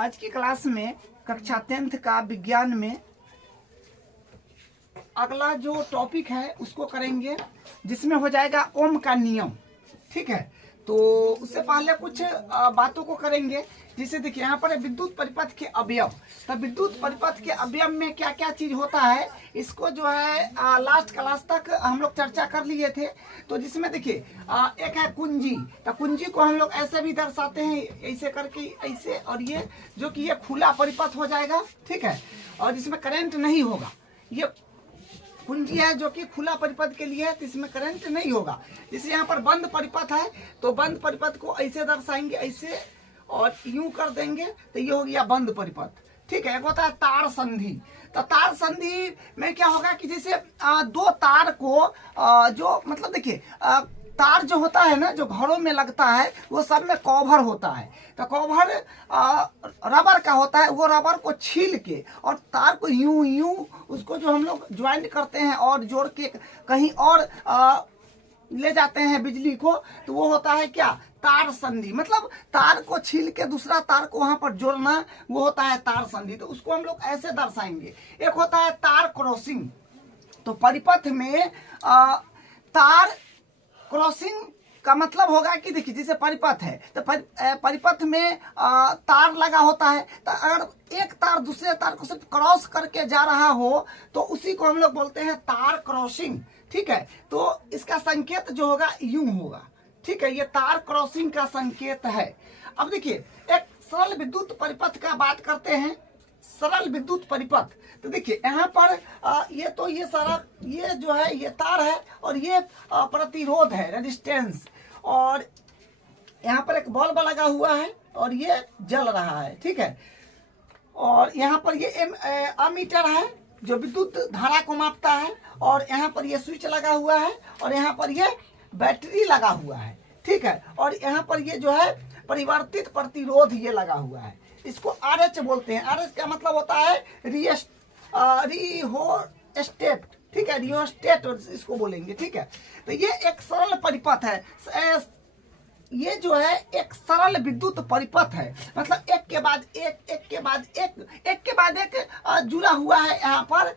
आज की क्लास में कक्षा 10th का विज्ञान में अगला जो टॉपिक है उसको करेंगे, जिसमें हो जाएगा ओम का नियम। ठीक है, तो उससे पहले कुछ बातों को करेंगे। जिसे देखिए यहाँ पर विद्युत परिपथ के अवयव। तो विद्युत परिपथ के अवयव में क्या क्या चीज होता है, इसको जो है लास्ट क्लास तक हम लोग चर्चा कर लिए थे। तो जिसमें देखिए एक है कुंजी। तो कुंजी को हम लोग ऐसे भी दर्शाते हैं, ऐसे करके ऐसे, और ये जो कि ये खुला परिपथ हो जाएगा। ठीक है, और इसमें करंट नहीं होगा। ये कुंजी है जो कि खुला परिपथ के लिए है, तो इसमें करंट नहीं होगा। जैसे यहाँ पर बंद परिपथ है, तो बंद परिपथ को ऐसे दर्शाएंगे, ऐसे और यूं कर देंगे, तो ये हो गया बंद परिपथ। ठीक है, एक होता है तार संधि। तो तार संधि में क्या होगा कि जैसे दो तार को जो मतलब देखिए तार जो होता है ना, जो घरों में लगता है, वो सब में कवर होता है। तो कवर रबर का होता है। वो रबर को छील के और तार को यूं यूं उसको जो हम लोग ज्वाइंट करते हैं और जोड़ के कहीं और ले जाते हैं बिजली को, तो वो होता है क्या, तार संधि। मतलब तार को छील के दूसरा तार को वहां पर जोड़ना, वो होता है तार संधि। तो उसको हम लोग ऐसे दर्शाएंगे। एक होता है तार क्रॉसिंग। तो परिपथ में तार क्रॉसिंग का मतलब होगा कि देखिए जैसे परिपथ है, तो परिपथ में तार लगा होता है। तो अगर एक तार दूसरे तार को सिर्फ क्रॉस करके जा रहा हो, तो उसी को हम लोग बोलते हैं तार क्रॉसिंग। ठीक है, तो इसका संकेत जो होगा यूं होगा। ठीक है, ये तार क्रॉसिंग का संकेत है। अब देखिए एक सरल विद्युत परिपथ का बात करते हैं। सरल विद्युत परिपथ, तो देखिए यहाँ पर ये सारा ये जो है ये तार है, और ये प्रतिरोध है, रेजिस्टेंस, और यहाँ पर एक बल्ब लगा हुआ है और ये जल रहा है। ठीक है, और यहाँ पर ये अमीटर है जो विद्युत धारा को मापता है, और यहाँ पर ये स्विच लगा हुआ है, और यहाँ पर ये बैटरी लगा हुआ है। ठीक है, और यहाँ पर ये जो है परिवर्तित प्रतिरोध ये लगा हुआ है। इसको RH बोलते हैं। RH का मतलब होता है रिहोस्टेट। ठीक है, रिहोस्टेट इसको बोलेंगे। ठीक है, तो ये एक सरल परिपथ है। ये जो है एक सरल विद्युत परिपथ है। मतलब एक के बाद एक, एक के बाद एक, एक के बाद एक जुड़ा हुआ है यहाँ पर।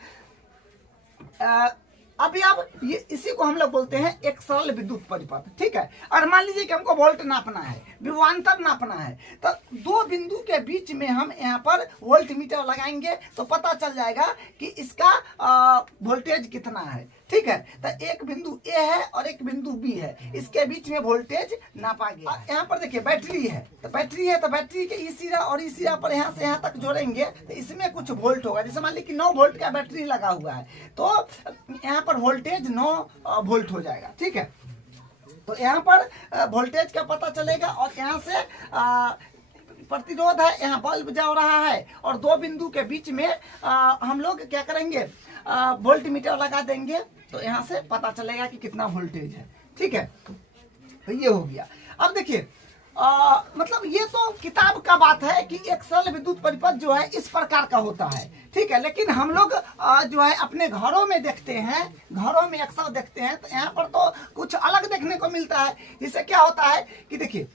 अभी अब ये इसी को हम लोग बोलते हैं एक सरल विद्युत परिपथ। ठीक है, और मान लीजिए कि हमको वोल्ट नापना है, विभवांतर नापना है, तो दो बिंदु के बीच में हम यहाँ पर वोल्ट मीटर लगाएंगे, तो पता चल जाएगा कि इसका वोल्टेज कितना है। ठीक है, तो एक बिंदु ए है और एक बिंदु बी है, इसके बीच में वोल्टेज नापा गया। यहाँ पर देखिए बैटरी है, तो बैटरी है, तो बैटरी के इस सिरा और इस सिरा पर यहाँ से यहाँ तक जोड़ेंगे, तो इसमें कुछ वोल्ट होगा। जैसे मान लीजिए कि 9 वोल्ट का बैटरी लगा हुआ है, तो यहाँ पर वोल्टेज 9 वोल्ट हो जाएगा। ठीक है, तो यहाँ पर वोल्टेज का पता चलेगा, और यहाँ से प्रतिरोध है, यहाँ बल्ब जल रहा है, और दो बिंदु के बीच में हम लोग क्या करेंगे, वोल्ट मीटर लगा देंगे, तो यहाँ से पता चलेगा कि कितना वोल्टेज है। ठीक है, तो ये हो गया। अब देखिए मतलब ये तो किताब का बात है कि एक सरल विद्युत परिपथ जो है इस प्रकार का होता है। ठीक है, लेकिन हम लोग जो है अपने घरों में देखते हैं, घरों में अक्सर देखते हैं, तो यहाँ पर तो कुछ अलग देखने को मिलता है। जिससे क्या होता है कि देखिए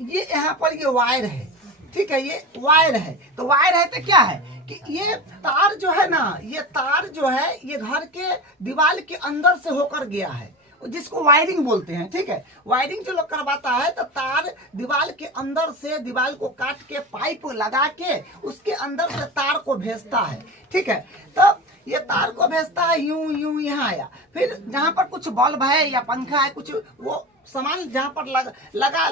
ये यहाँ पर ये वायर है। ठीक है, ये वायर है, तो वायर है तो क्या है कि ये तार जो है ना, ये तार जो है ये घर के दीवार के अंदर से होकर गया है, जिसको वायरिंग बोलते हैं। ठीक है, वायरिंग जो लोग करवाता है, तो तार दीवार के अंदर से दीवार को काट के पाइप लगा के उसके अंदर से तार को भेजता है। ठीक है, तो ये तार को भेजता है यूं यूं यहाँ आया, फिर जहाँ पर कुछ बल्ब है या पंखा है, कुछ वो सामान जहाँ पर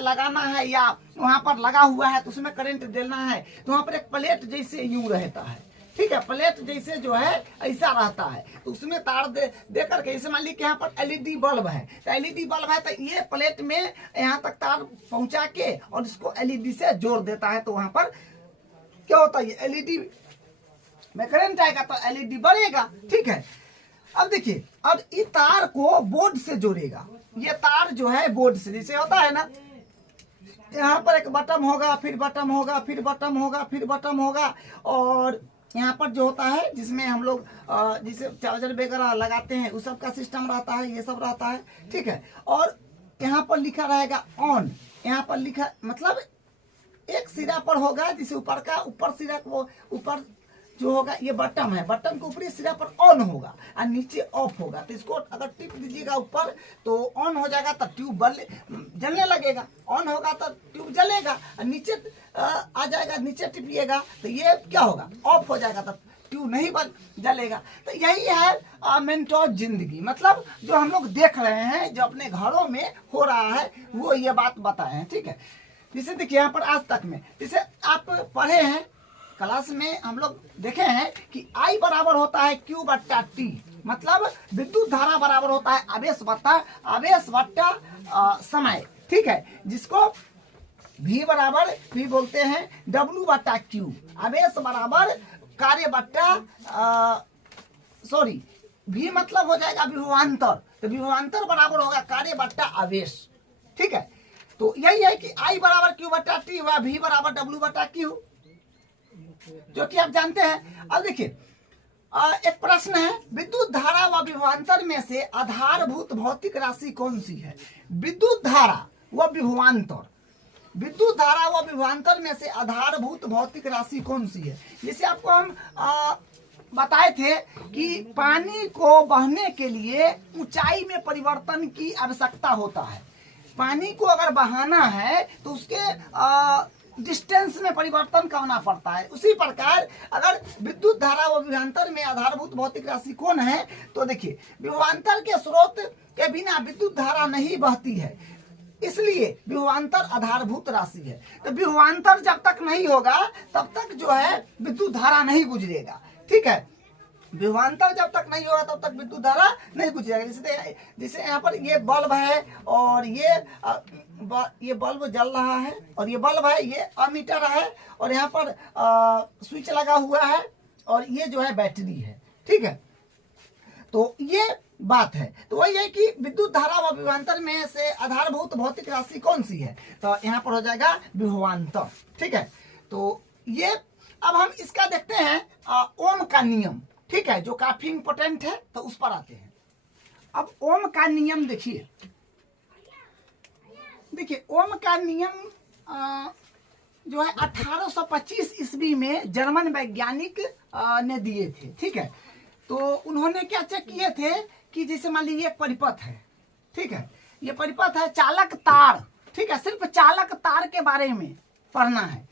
लगाना है या वहां पर लगा हुआ है, तो उसमें करंट देना है, तो वहां पर एक प्लेट जैसे यूं रहता है। ठीक है, प्लेट जैसे जो है ऐसा रहता है, तो उसमें तार दे करके, जैसे मान लीजिए कि यहाँ पर LED बल्ब है, तो LED बल्ब है, तो ये प्लेट में यहाँ तक तार पहुंचा के और इसको LED से जोड़ देता है, तो वहां पर क्या होता है, ये LED में करंट आएगा तो LED बढ़ेगा। ठीक है, अब देखिए अब इस तार को बोर्ड से जोड़ेगा। ये तार जो है बोर्ड से, जैसे होता है ना, यहाँ पर एक बटन होगा, फिर बटन होगा, फिर बटन होगा, फिर बटन होगा, और यहाँ पर जो होता है जिसमें हम लोग जिसे चार्जर वगैरह लगाते हैं, उस सब का सिस्टम रहता है, ये सब रहता है। ठीक है, और यहाँ पर लिखा रहेगा ऑन, यहाँ पर लिखा मतलब एक सिरा पर होगा, जिसे ऊपर सिरा को ऊपर जो होगा ये बटन है, बटन के ऊपरी सिरा पर ऑन होगा और नीचे ऑफ होगा। तो इसको अगर टिप दीजिएगा ऊपर तो ऑन हो जाएगा, तो ट्यूब जलने लगेगा। ऑन होगा तो ट्यूब जलेगा, और नीचे आ जाएगा, नीचे टिपिएगा तो ये क्या होगा, ऑफ हो जाएगा, तो ट्यूब नहीं जलेगा। तो यही है मेंटोस जिंदगी, मतलब जो हम लोग देख रहे हैं, जो अपने घरों में हो रहा है, वो ये बात बताए हैं। ठीक है, जैसे देखिए यहाँ पर आज तक में जैसे आप पढ़े हैं क्लास में, हम लोग देखे हैं कि I बराबर होता है Q बट्टा T, मतलब विद्युत धारा बराबर होता है आवेश बट्टा समय। ठीक है, जिसको V बराबर V बोलते हैं W बट्टा Q, आवेश बराबर कार्य बट्टा V मतलब हो जाएगा विभवांतर, तो विभवांतर बराबर होगा कार्य बट्टा आवेश। ठीक है, तो यही है कि I बराबर Q बट्टा T व V बराबर W बट्टा Q, जो कि आप जानते हैं। अब देखिए एक प्रश्न है, विद्युत धारा व विभवांतर में से आधारभूत भौतिक राशि कौन सी है? विद्युत धारा व विभवांतर, विद्युत धारा व विभवांतर में से आधारभूत भौतिक राशि कौन सी है? जैसे आपको हम बताए थे कि पानी को बहने के लिए ऊंचाई में परिवर्तन की आवश्यकता होता है। पानी को अगर बहाना है तो उसके डिस्टेंस में परिवर्तन करना पड़ता है। उसी प्रकार अगर विद्युत धारा व विभवांतर में आधारभूत भौतिक राशि कौन है, तो देखिए विभवांतर के स्रोत के बिना विद्युत धारा नहीं बहती है, इसलिए विभवांतर आधारभूत राशि है। तो विभवांतर जब तक नहीं होगा तब तक जो है विद्युत धारा नहीं गुजरेगा। ठीक है, विभवांतर जब तक नहीं होगा तब तक विद्युत धारा नहीं गुजरेगा। जैसे यहाँ पर ये बल्ब है और ये बल्ब जल रहा है, और ये बल्ब है, ये अमीटर है, और यहाँ पर स्विच लगा हुआ है, और ये जो है बैटरी है। ठीक है, तो ये बात है। तो वही है कि विद्युत धारा व विभवांतर में से आधारभूत भौतिक राशि कौन सी है, तो यहाँ पर हो जाएगा विभवांतर। ठीक है, तो ये अब हम इसका देखते हैं ओम का नियम। ठीक है, जो काफी इंपोर्टेंट है, तो उस पर आते हैं। अब ओम का नियम देखिए ओम का नियम जो है 1825 ईस्वी में जर्मन वैज्ञानिक ने दिए थे। ठीक है, तो उन्होंने क्या चेक किए थे कि जैसे मान लीजिए एक परिपथ है। ठीक है, ये परिपथ है, चालक तार। ठीक है, सिर्फ चालक तार के बारे में पढ़ना है।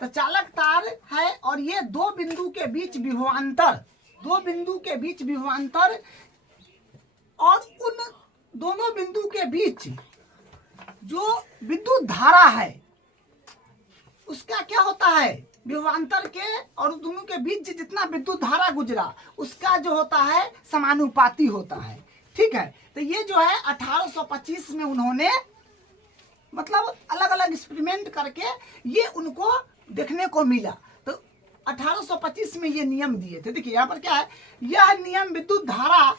तो चालक तार है और ये दो बिंदु के बीच विभवांतर, और उन दोनों बिंदु के बीच जो विद्युत धारा है उसका क्या होता है, विभवांतर के और दोनों के बीच जितना विद्युत धारा गुजरा उसका जो होता है समानुपाती होता है। ठीक है, तो ये जो है 1825 में उन्होंने मतलब अलग अलग एक्सपेरिमेंट करके ये उनको देखने को मिला। तो 1825 में ये नियम दिए थे। देखिए यहाँ पर क्या है, यह नियम विद्युत धारा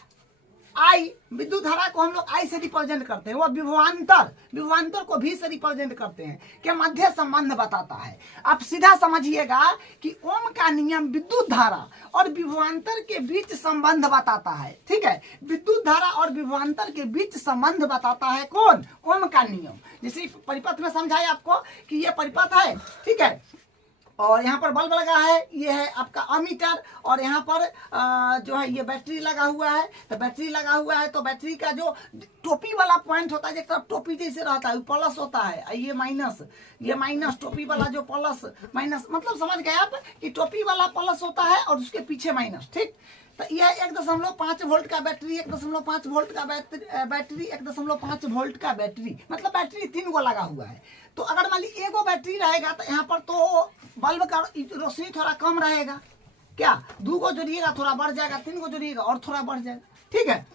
विद्युत धारा को हम लोग I से रिप्रेजेंट करते हैं, वो विभवांतर को V से रिप्रेजेंट करते हैं, के मध्य संबंध बताता है। आप सीधा समझिएगा कि ओम का नियम विद्युत धारा और विभवांतर के बीच संबंध बताता है। ठीक है, विद्युत धारा और विभवांतर के बीच संबंध बताता है कौन, ओम का नियम। जैसे परिपथ में समझाया आपको कि ये परिपथ है। ठीक है, और यहाँ पर बल्ब लगा है, ये है आपका अमीटर, और यहाँ पर जो है ये बैटरी लगा हुआ है। तो बैटरी लगा हुआ है तो बैटरी का जो टोपी वाला पॉइंट होता है, एक तरफ टोपी जैसे रहता है, प्लस होता है, ये माइनस, टोपी वाला जो प्लस माइनस, मतलब समझ गए आप कि टोपी वाला प्लस होता है और उसके पीछे माइनस। ठीक, तो यह 1.5 वोल्ट का बैटरी, 1.5 वोल्ट का बैटरी, 1.5 वोल्ट का बैटरी, मतलब बैटरी 3 गो लगा हुआ है। तो अगर मान ली एगो बैटरी रहेगा तो यहाँ पर तो बल्ब का रोशनी थोड़ा कम रहेगा, क्या 2 गो जोड़िएगा थोड़ा बढ़ जाएगा, 3 गो जोड़िएगा और थोड़ा बढ़ जाएगा। ठीक है,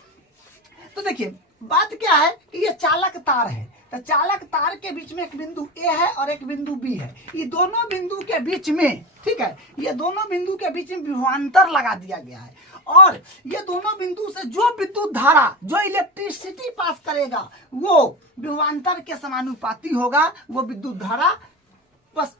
तो देखिए बात क्या है कि ये चालक तार है। तो चालक तार के बीच में एक बिंदु A है और एक बिंदु B है। ये दोनों बिंदु के बीच में, ठीक है, ये दोनों बिंदु के बीच में विभवांतर लगा दिया गया है, और ये दोनों बिंदु से जो विद्युत धारा, जो इलेक्ट्रिसिटी पास करेगा वो विभवांतर के समानुपाती होगा, वो विद्युत धारा बस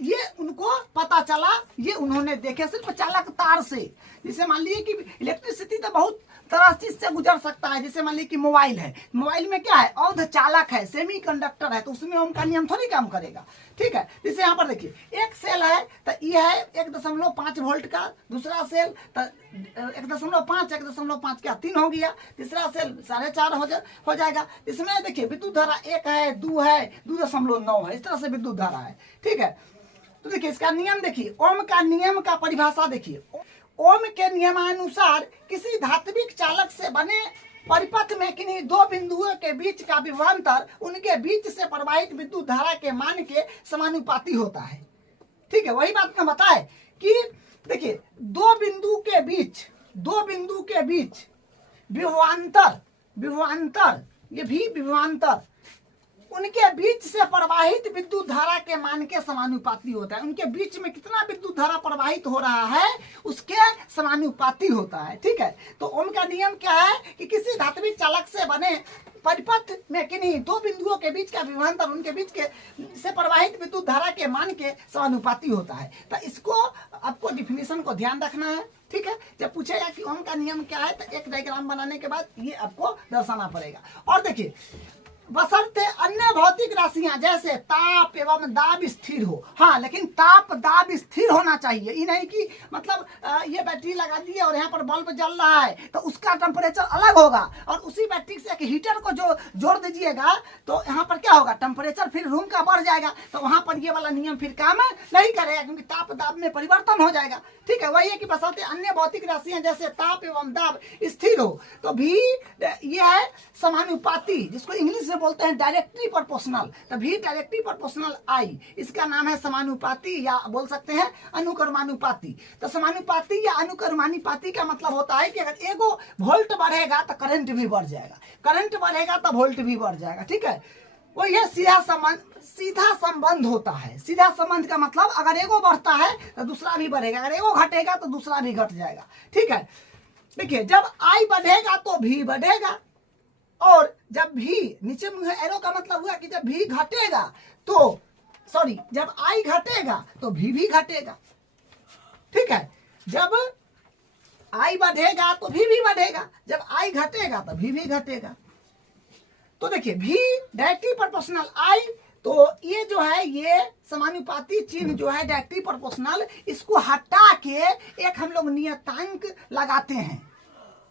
ये उनको पता चला, ये उन्होंने देखे सिर्फ चालक तार से। जैसे मान लीजिए कि इलेक्ट्रिसिटी तो बहुत तरह चीज से गुजर सकता है। जैसे मान लीजिए कि मोबाइल है, मोबाइल में क्या है, अर्ध चालक है, सेमी कंडक्टर है, तो उसमें ओम का नियम थोड़ी काम करेगा। ठीक है, जैसे यहाँ पर देखिए एक सेल है, तो ये है 1.5 वोल्ट का, दूसरा सेल 1.5 1.5 क्या 3 हो गया, तीसरा सेल 4.5 हो जाएगा। इसमें देखिए विद्युत धारा 1 है, 2 है, 2.9 है, इस तरह से विद्युत धारा है। ठीक है, तो देखिए इसका नियम देखिए, ओम का नियम का परिभाषा देखिए। ओम के नियमानुसार किसी धात्विक चालक से बने परिपथ में किन्हीं दो बिंदुओं के बीच का विभवांतर उनके बीच से प्रवाहित विद्युत धारा के मान के समानुपाती होता है। ठीक है, वही बात मैं बताए कि देखिए दो बिंदु के बीच विभवांतर ये भी विभवांतर उनके बीच से प्रवाहित विद्युत धारा के मान के समानुपाती होता है। उनके बीच में कितना विद्युत धारा प्रवाहित हो रहा है उसके समानुपाती होता है। ठीक है, तो ओम का नियम क्या है कि किसी धात्विक चालक से बने परिपथ में किन्हीं दो बिंदुओं के बीच का विभवांतर उनके बीच के से प्रवाहित विद्युत धारा के मान के समानुपाती होता है। तो इसको आपको डिफिनीशन को ध्यान रखना है। ठीक है, जब पूछेगा कि ओम का नियम क्या है तो एक डायग्राम बनाने के बाद ये आपको दर्शाना पड़ेगा। और देखिए बशर्ते अन्य भौतिक राशियां जैसे ताप एवं दाब स्थिर हो। हाँ, लेकिन ताप दाब स्थिर होना चाहिए। ये नहीं कि मतलब ये बैटरी लगा दिए और यहाँ पर बल्ब जल रहा है तो उसका टेम्परेचर अलग होगा, और उसी बैटरी से एक हीटर को जो जोड़ दीजिएगा तो यहाँ पर क्या होगा, टेम्परेचर फिर रूम का बढ़ जाएगा, तो वहां पर ये वाला नियम फिर काम नहीं करेगा, क्योंकि ताप दाब में परिवर्तन हो जाएगा। ठीक है, वही है कि बशर्ते अन्य भौतिक राशियां जैसे ताप एवं दाब स्थिर हो, तो भी ये है समानुपाती, जिसको इंग्लिश में बोलते हैं डायरेक्टली प्रोपोर्शनल। तभी डायरेक्टली प्रोपोर्शनल आई, इसका नाम है समानुपाती या बोल सकते हैं अनुक्रमानुपाती। तो समानुपाती या अनुक्रमानुपाती का मतलब होता है कि अगर एगो वोल्ट बढ़ेगा तो करंट भी बढ़ जाएगा, करंट बढ़ेगा तो वोल्ट भी बढ़ जाएगा। ठीक है, वो यह सीधा संबंध होता है। सीधा संबंध का मतलब अगर एगो बढ़ता है तो दूसरा भी बढ़ेगा, अगर एगो घटेगा तो दूसरा भी घट जाएगा। ठीक है, देखिए जब आई बढ़ेगा तो भी बढ़ेगा, और जब भी नीचे में एरो का मतलब हुआ कि जब भी घटेगा तो जब आई घटेगा तो भी घटेगा। ठीक है, जब आई बढ़ेगा तो भी बढ़ेगा, जब आई घटेगा तो भी घटेगा। तो देखिए भी डायरेक्टली प्रोपोर्शनल आई, तो ये जो है ये समानुपाती चिन्ह जो है डायरेक्टली प्रोपोर्शनल, इसको हटा के एक हम लोग नियतांक लगाते हैं।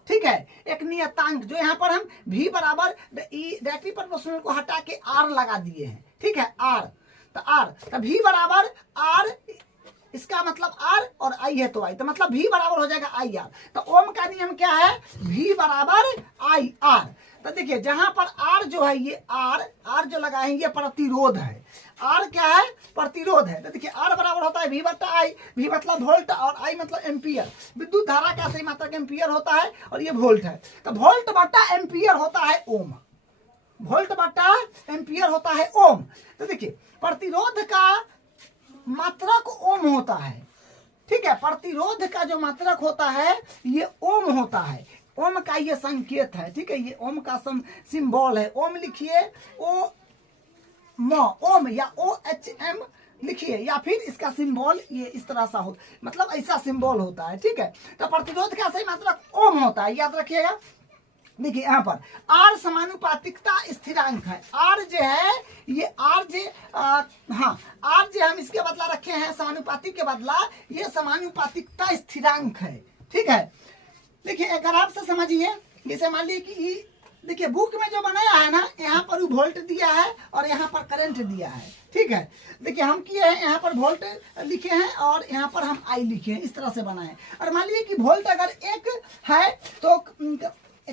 ठीक है, एक नियतांक जो यहाँ पर हम v बराबर डायरेक्टली प्रोपोर्शनल को हटा के r लगा दिए हैं। ठीक है, r तो v बराबर r, इसका मतलब r और i है तो i, तो मतलब v बराबर हो जाएगा i r। तो ओम का नियम क्या है, v बराबर i r। तो देखिए जहां पर r जो है ये r जो लगाए ये प्रतिरोध है, r क्या है, प्रतिरोध है। तो देखिए r बराबर होता है v बटा i, v मतलब वोल्ट और i मतलब एम्पियर। विद्युत धारा का सही मात्रक एम्पियर होता है और ये वोल्ट है, तो वोल्ट बटा एम्पियर होता है ओम, वोल्ट बटा एम्पियर होता है ओम। तो देखिए प्रतिरोध का मात्रक ओम होता है। ठीक है, प्रतिरोध का जो मात्रक होता है ये ओम होता है, ओम का ये संकेत है। ठीक है, ये ओम का सिंबल है, ओम लिखिए ओम या OHM लिखिए, या फिर इसका सिंबल ये इस तरह सा हो, मतलब ऐसा सिंबल होता है। ठीक है, तो प्रतिरोध का सही मात्रक ओम होता है, याद रखिएगा। देखिए यहाँ पर R समानुपातिकता स्थिरांक है, R जो है ये R जो R जो हम इसके बदला रखे हैं समानुपातिक के बदला, ये समानुपातिकता स्थिरांक है। ठीक है, देखिए अगर आप से समझिए, जैसे मान लीजिए कि देखिए बुक में जो बनाया है ना, यहाँ पर वोल्ट दिया है और यहाँ पर करंट दिया है। ठीक है, देखिए हम किए हैं यहाँ पर वोल्ट लिखे हैं और यहाँ पर हम आई लिखे हैं, इस तरह से बनाए। और मान लीजिए कि वोल्ट अगर 1 है तो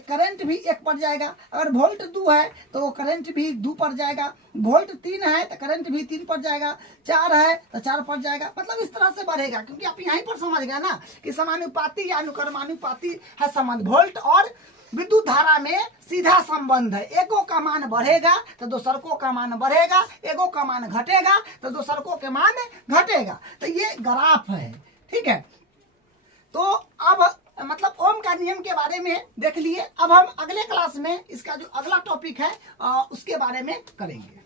करंट भी 1 पड़ जाएगा, अगर वोल्ट 2 है तो करंट भी 2 पड़ जाएगा, वोल्ट 3 है तो करंट भी 3 पड़ जाएगा, 4 है तो 4 पड़ जाएगा। मतलब इस तरह से बढ़ेगा, क्योंकि आप यहीं पर समझ गए ना कि समानुपाती या अनुक्रमानुपाती है संबंध। वोल्ट और विद्युत धारा में सीधा संबंध है, एगो का मान बढ़ेगा तो दूसरको का मान बढ़ेगा, एगो का मान घटेगा तो दूसरको के मान घटेगा। तो ये ग्राफ है। ठीक है, तो अब मतलब ओम का नियम के बारे में देख लिए। अब हम अगले क्लास में इसका जो अगला टॉपिक है उसके बारे में करेंगे।